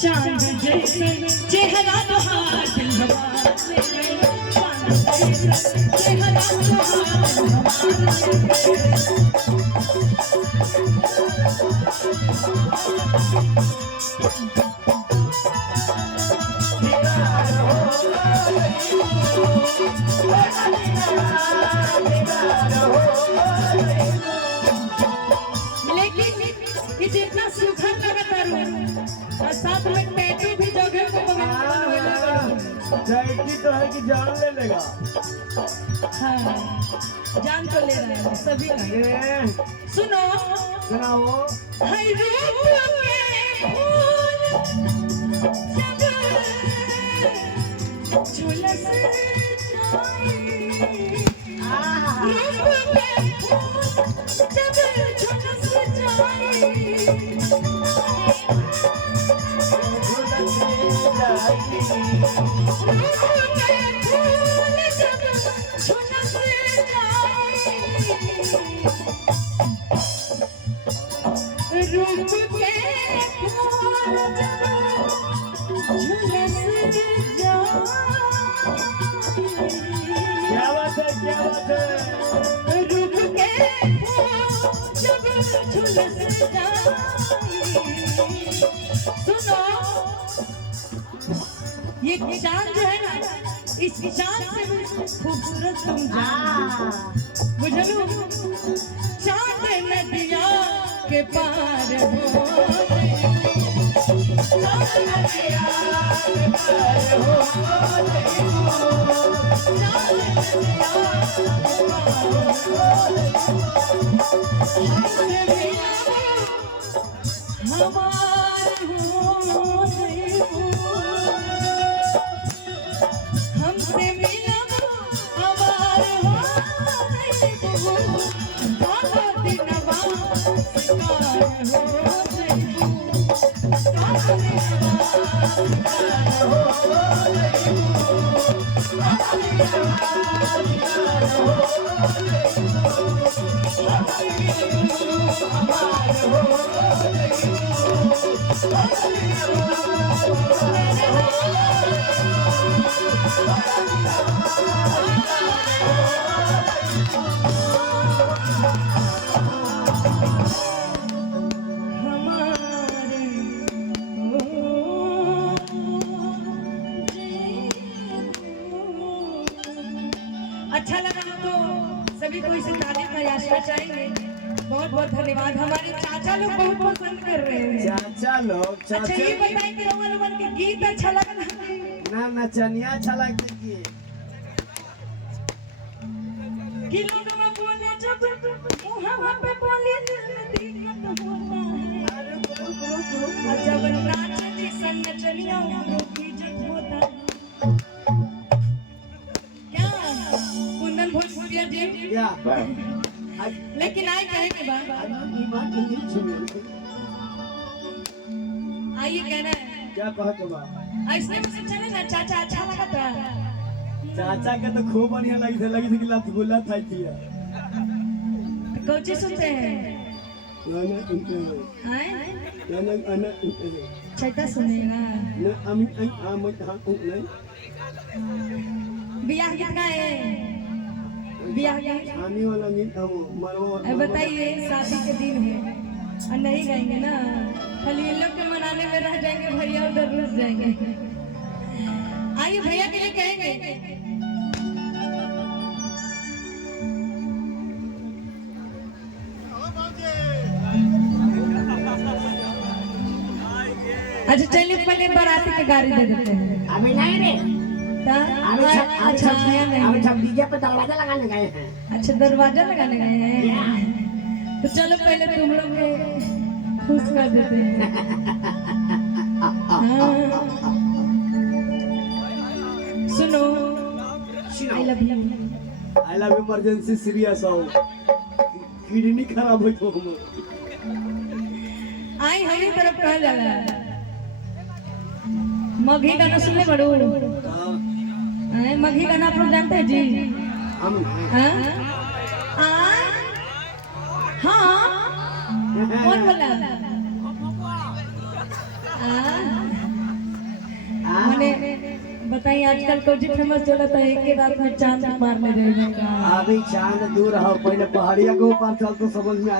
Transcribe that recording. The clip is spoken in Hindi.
चांद जैसे चेहरा तुहार दिल हमार ले गए चांद जैसे चेहरा तुहार लेकिन ये जितना सुखद लगता है साथ में पेटू भी जगह को जाएगी तो है कि जान ले लेगा। हाँ जान तो ले रहा है सभी सुनो सुनाओ हाय रूप के फूल जब झुलस जाए रूप के फूल जब झुलस जाए रूप के फूल झुलस जाए क्या बात है क्या बात है रूप के फूल जब झुलस जाए सुनो ये चांद जो है ना इस चांद से खूबसूरत तुम बुझलो चांद नदिया के पार हमसे मिला हमार अच्छा लगा तो सभी को इसे ताली बजाना चाहेंगे। बहुत बहुत धन्यवाद। हमारे चाचा लोग बहुत पसंद कर रहे हैं। चाचा लोग अच्छा ये बताएं कि लोगों के गीत अच्छा लगा ना नचनिया अच्छा लगती की कि लोग बोले जब वहाँ पे बोले दिक्कत होता है जब नाचती संगचनिया की इज्जत होता क्या कुंदन भोजपुरिया जी क्या लेकिन आए कहे के बाद आइए कहना है क्या कहते बा ऐसे में चले ना चाचा अच्छा लगा था चाचा के तो खूब बढ़िया लगी थी कि रसगुल्ला खाई थी कोची सुनते हैं गाना सुनते हैं हैं गाना सुनते हैं छठा सुनेगा ना अमित अमित हाँ नहीं बियाह कितना है बियाह आने वाला गीत हम मरवा बताइए शादी के दिन है और नहीं गाएंगे ना खाली इन लोग के मनाने में रह जाएंगे भैया उधर रुस जाएंगे। आइए भैया के लिए कहेंगे अच्छा चलिए पहले बाराती के गाड़ी दे देते हैं। अभी नहीं रे, अच्छा आया अभी नहीं। सब डीजे पे दरवाजा लगाने गए हैं। अच्छा दरवाजा लगाने गए हैं, तो चलो पहले तुम लोग के खुश कर देते हैं। हाँ। सुनो, I love you. I love emergency serious हो, किडनी खराब हो तो हम आई हमारी तरफ कहा जाला मघी गाना सुनने बड़ो। मघी गाना आप लोग जानते हैं जी? हम हाँ हाँ कौन बोला? मैंने बताइए आजकल को जी फेमस चला था एक ही रात में चांद मारने रहेगा। अभी चांद दूर हो, पहले पहाड़िया के ऊपर चल तो समझ में